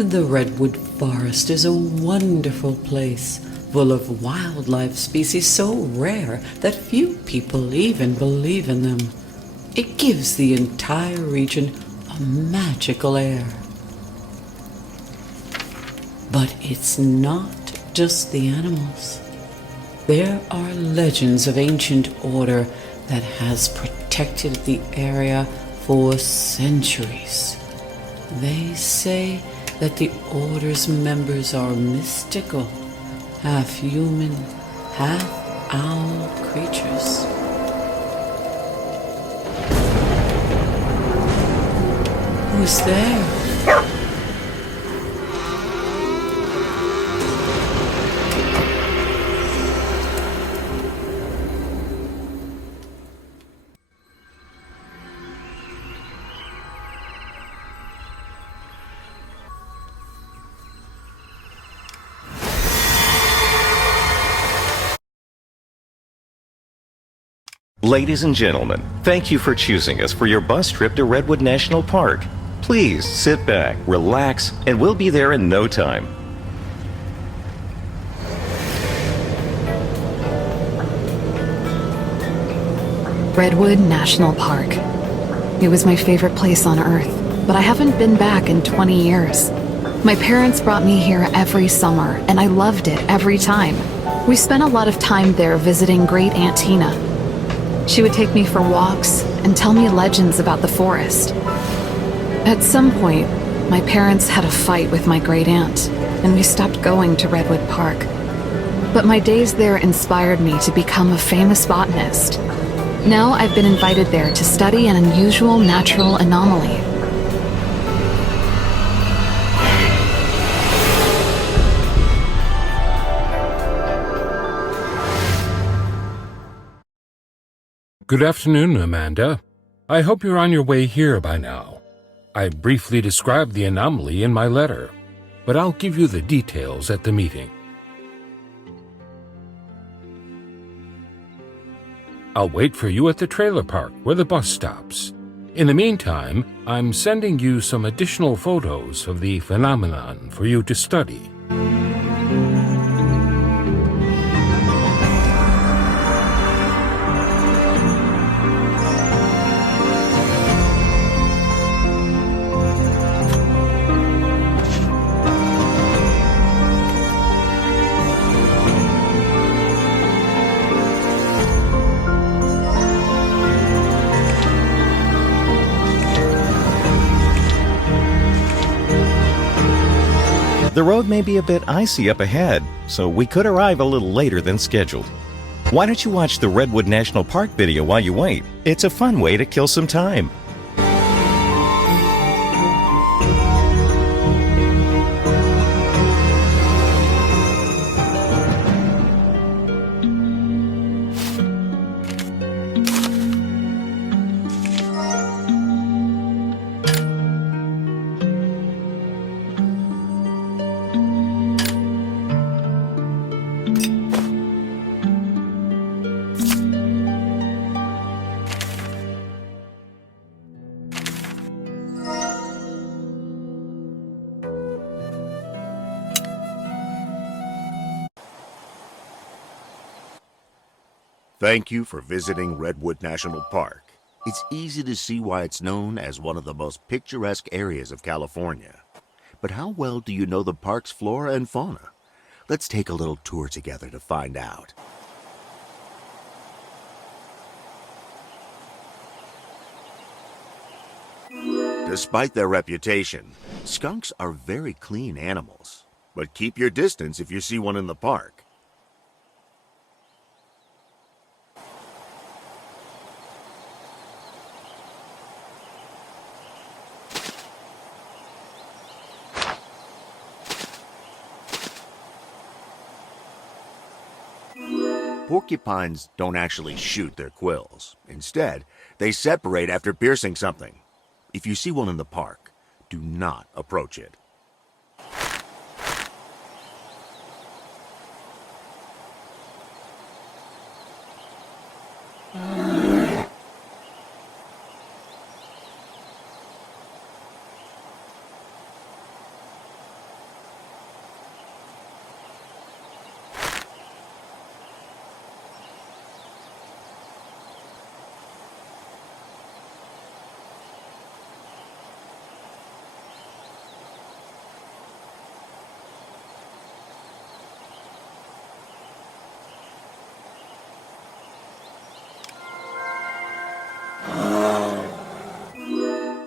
The Redwood Forest is a wonderful place, full of wildlife species so rare that few people even believe in them. It gives the entire region a magical air. But it's not just the animals. There are legends of ancient order that has protected the area for centuries. They say that the Order's members are mystical, half human, half owl creatures. Who's there? Ladies and gentlemen, thank you for choosing us for your bus trip to Redwood National Park. Please sit back, relax, and we'll be there in no time. Redwood National Park. It was my favorite place on Earth, but I haven't been back in 20 years. My parents brought me here every summer, and I loved it every time. We spent a lot of time there visiting Great Aunt Tina. She would take me for walks and tell me legends about the forest. At some point, my parents had a fight with my great aunt, and we stopped going to Redwood Park. But my days there inspired me to become a famous botanist. Now I've been invited there to study an unusual natural anomaly. Good afternoon, Amanda. I hope you're on your way here by now. I briefly described the anomaly in my letter, but I'll give you the details at the meeting. I'll wait for you at the trailer park where the bus stops. In the meantime, I'm sending you some additional photos of the phenomenon for you to study. The road may be a bit icy up ahead, so we could arrive a little later than scheduled. Why don't you watch the Redwood National Park video while you wait? It's a fun way to kill some time. Thank you for visiting Redwood National Park. It's easy to see why it's known as one of the most picturesque areas of California. But how well do you know the park's flora and fauna? Let's take a little tour together to find out. Despite their reputation, skunks are very clean animals. But keep your distance if you see one in the park. Porcupines don't actually shoot their quills. Instead, they separate after piercing something. If you see one in the park, do not approach it.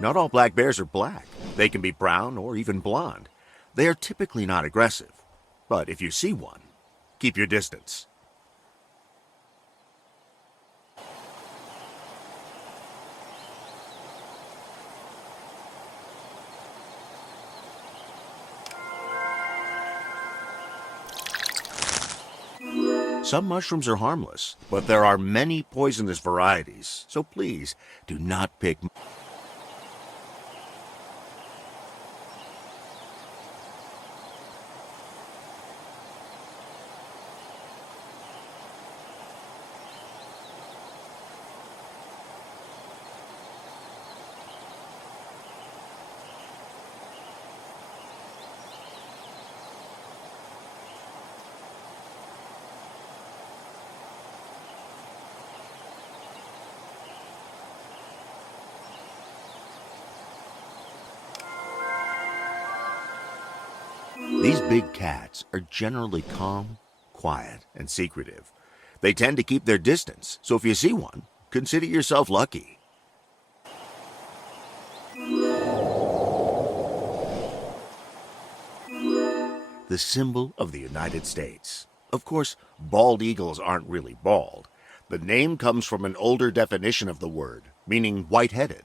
Not all black bears are black. They can be brown or even blonde. They are typically not aggressive. But if you see one, keep your distance. Some mushrooms are harmless, but there are many poisonous varieties, so please do not pick. These big cats are generally calm, quiet, and secretive. They tend to keep their distance, so if you see one, consider yourself lucky. The symbol of the United States. Of course, bald eagles aren't really bald. The name comes from an older definition of the word, meaning white-headed.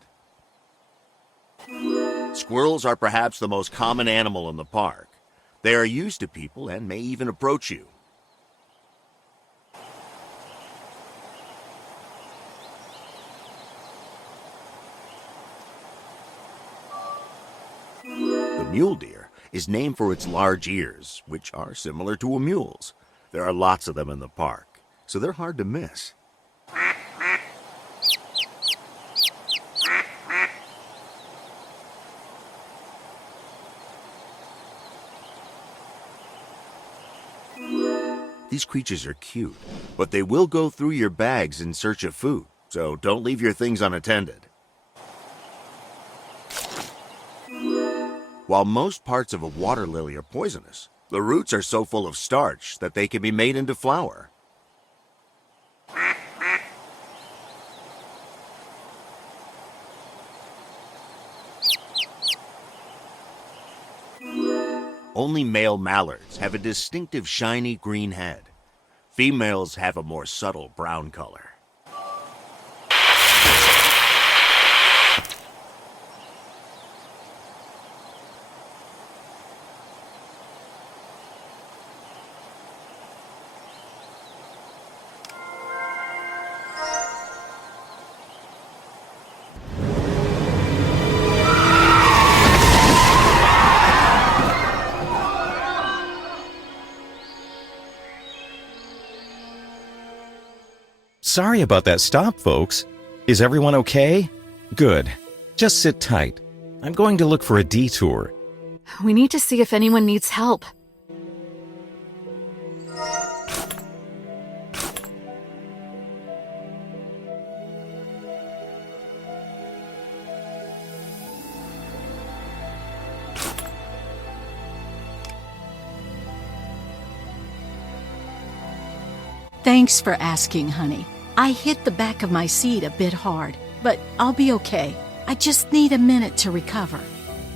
Squirrels are perhaps the most common animal in the park. They are used to people and may even approach you. The mule deer is named for its large ears, which are similar to a mule's. There are lots of them in the park, so they're hard to miss. These creatures are cute, but they will go through your bags in search of food, so don't leave your things unattended. While most parts of a water lily are poisonous, the roots are so full of starch that they can be made into flour. Only male mallards have a distinctive shiny green head. Females have a more subtle brown color. Sorry about that stop, folks. Is everyone okay? Good. Just sit tight. I'm going to look for a detour. We need to see if anyone needs help. Thanks for asking, honey. I hit the back of my seat a bit hard, but I'll be okay. I just need a minute to recover.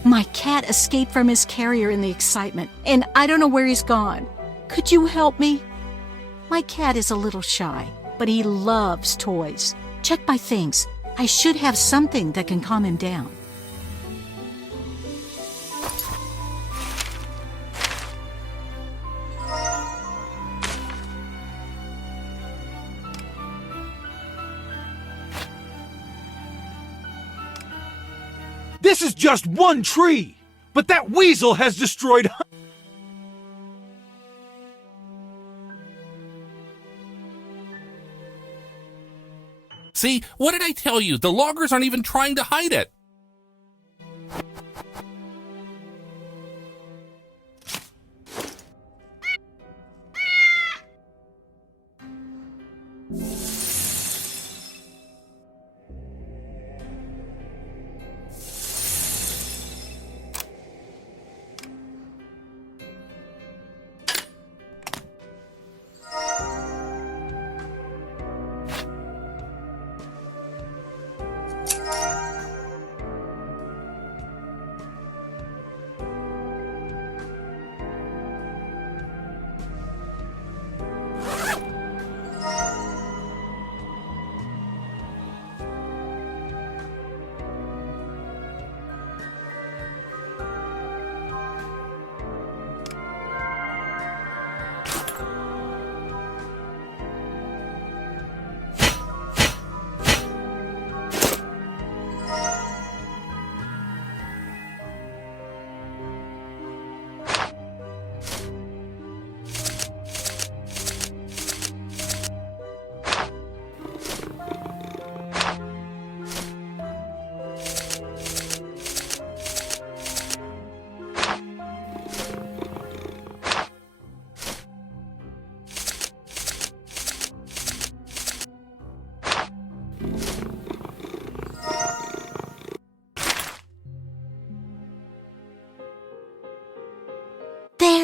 My cat escaped from his carrier in the excitement, and I don't know where he's gone. Could you help me? My cat is a little shy, but he loves toys. Check my things. I should have something that can calm him down. This is just one tree, but that weasel has destroyed. See, what did I tell you? The loggers aren't even trying to hide it.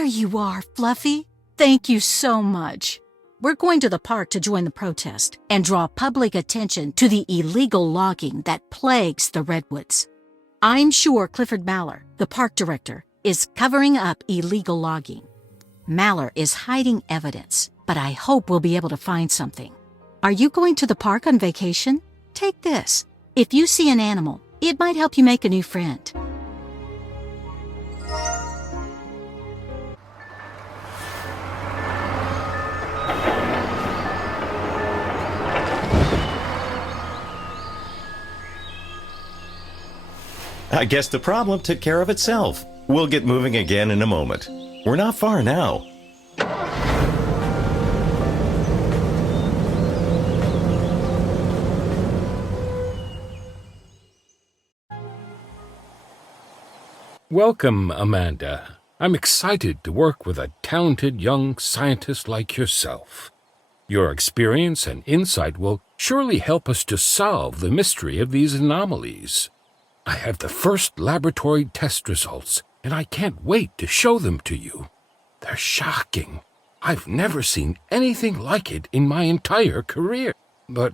There you are, Fluffy. Thank you so much. We're going to the park to join the protest and draw public attention to the illegal logging that plagues the redwoods. I'm sure Clifford Maller, the park director, is covering up illegal logging. Maller is hiding evidence, but I hope we'll be able to find something. Are you going to the park on vacation? Take this. If you see an animal, it might help you make a new friend. I guess the problem took care of itself. We'll get moving again in a moment. We're not far now. Welcome, Amanda. I'm excited to work with a talented young scientist like yourself. Your experience and insight will surely help us to solve the mystery of these anomalies. I have the first laboratory test results, and I can't wait to show them to you. They're shocking. I've never seen anything like it in my entire career. But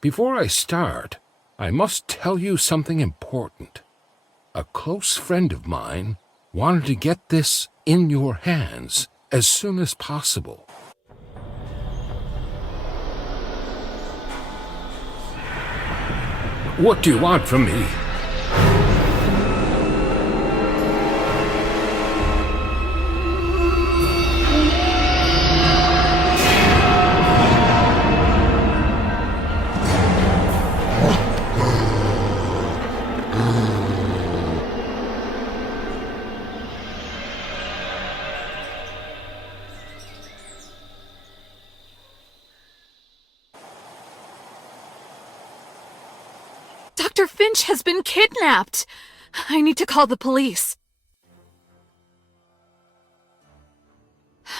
before I start, I must tell you something important. A close friend of mine wanted to get this in your hands as soon as possible. What do you want from me? Dr. Finch has been kidnapped! I need to call the police.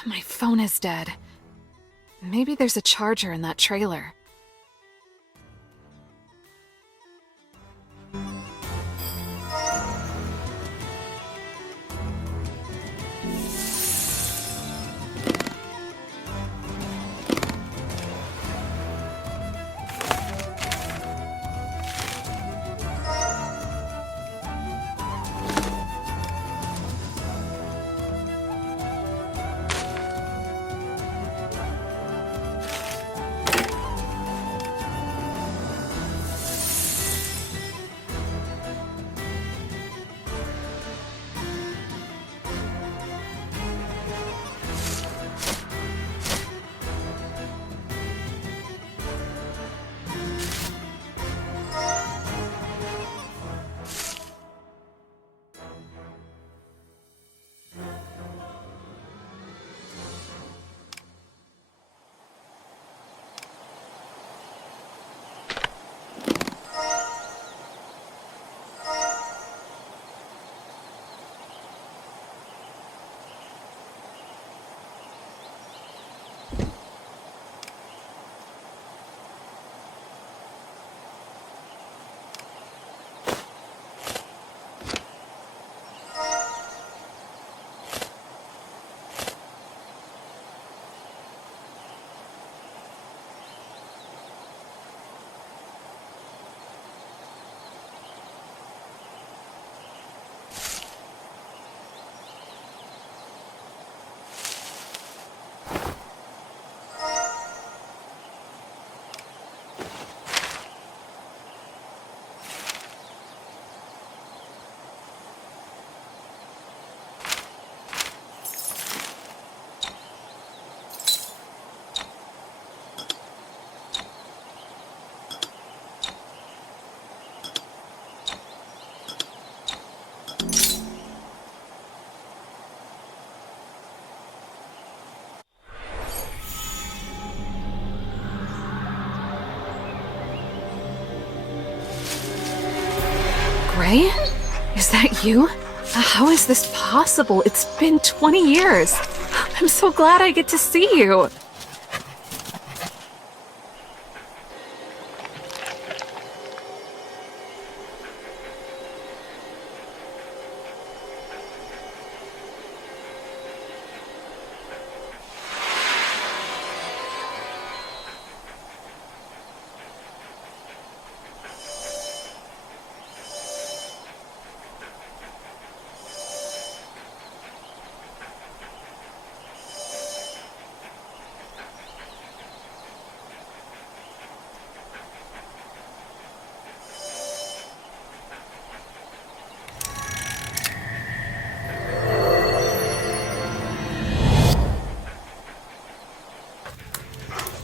My phone is dead. Maybe there's a charger in that trailer. Gray? Is that you? How is this possible? It's been 20 years. I'm so glad I get to see you.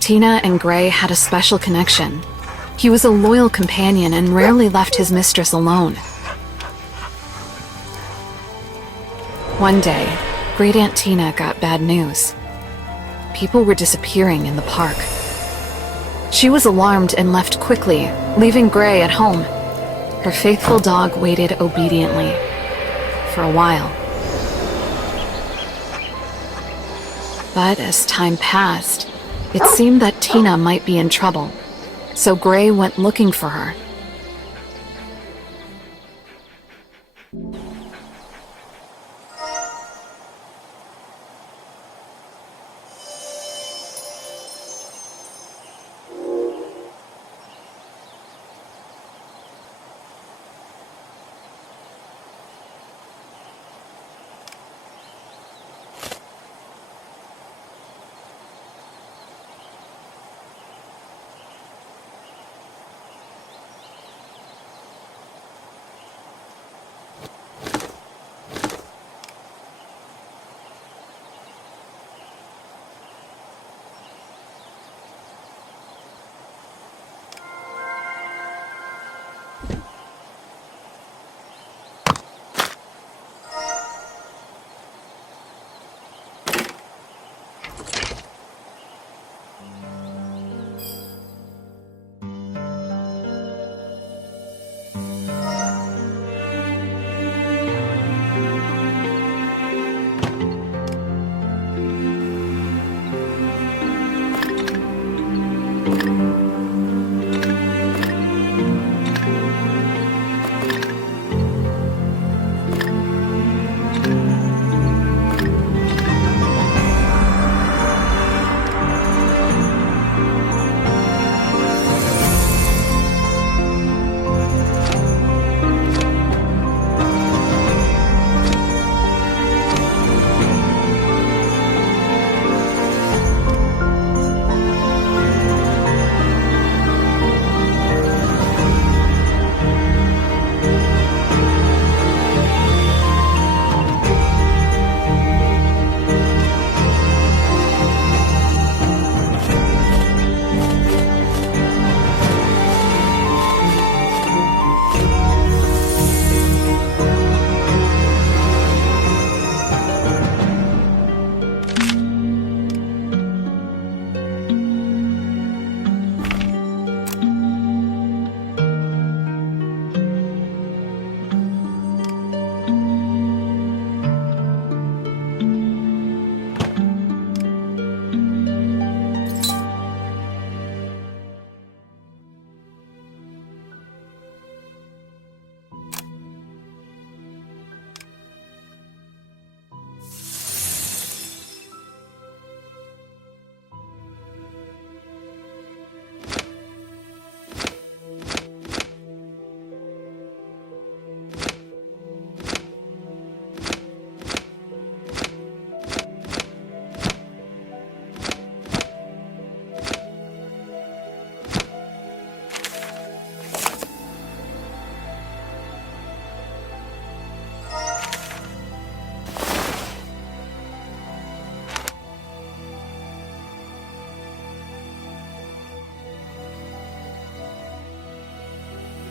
Tina and Gray had a special connection. He was a loyal companion and rarely left his mistress alone. One day, Great Aunt Tina got bad news. People were disappearing in the park. She was alarmed and left quickly, leaving Gray at home. Her faithful dog waited obediently. For a while. But as time passed, it seemed that Tina might be in trouble, so Gray went looking for her.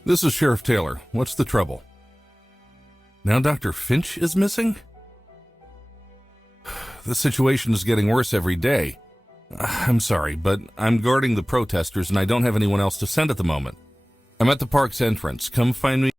This is Sheriff Taylor. What's the trouble? Now Dr. Finch is missing? The situation is getting worse every day. I'm sorry, but I'm guarding the protesters and I don't have anyone else to send at the moment. I'm at the park's entrance. Come find me.